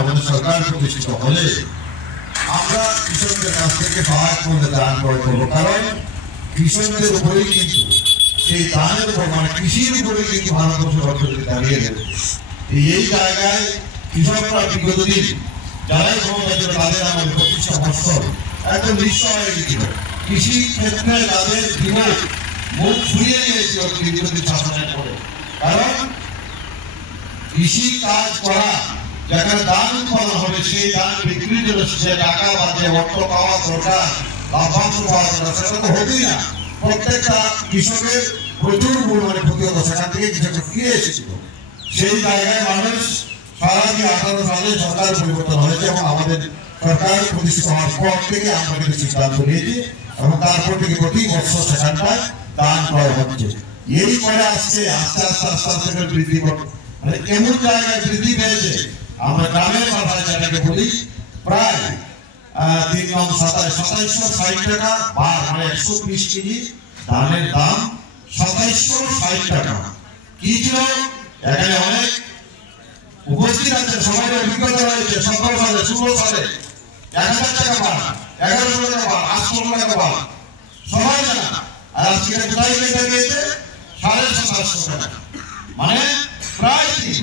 আমাদের সরকার প্রতিষ্ঠিত হলে আমরা কৃষকদের কাছ থেকে সহায়ক মূল্যে ধান ক্রয় করবো, কারণ কৃষকদের উপরেই কিন্তু সেই ধানের উপর মানে কৃষির উপরে কিন্তু ভারতবর্ষের অর্থনীতি দাঁড়িয়ে গেছে। এই জায়গায় কৃষকরা বিগত দিন যারাই ক্ষমতা ছিল তাদের আমাদের 25 বছর একদম নিঃস্ব হয়ে গেছিল। কৃষি ক্ষেত্রে তাদের বিনিয়োগ মুখ ফুরিয়ে গিয়েছিল বিরোধী শাসনের পরে, কারণ কৃষি কাজ করা যেখানে ধান উৎপাদন হবে সেই ধান বিক্রির জন্য সে টাকা বা যে অর্থ পাওয়া দরকার, লাভাংশ পাওয়া দরকার, সেটা তো হবেই না। প্রত্যেকটা কৃষকের প্রচুর পরিমাণে ক্ষতি হতো, সেখান থেকে কৃষকরা ফিরে এসেছিল। সেই জায়গায় মানুষ সারা 18 সালে সরকার পরিবর্তন হয়েছে এবং আমাদের সরকার প্রতিষ্ঠিত হওয়ার পর থেকে আমরা কিন্তু সিদ্ধান্ত নিয়েছি এবং তারপর থেকে প্রতি বছর সেখানটায় ধান ক্রয় হচ্ছে। এই করে আসছে আস্তে আস্তে আস্তে আস্তে বৃদ্ধি করছে, মানে এমন জায়গায় বৃদ্ধি পেয়েছে আমরা গ্রামের ভাষায় যেটাকে বলি প্রায় 2760 টাকা বার, মানে 120 কেজি ধানের দাম 2760 টাকা। কি ছিল এখানে অনেক উপস্থিত আছে, সবাই অভিজ্ঞতা রয়েছে। 17 সালে 16 সালে 1000 টাকা বার, 1100 টাকা বার, 800 টাকা বার, সবাই জানা। আর আজকে কোথায় লেগে গিয়েছে 750 টাকা, মানে প্রায় 3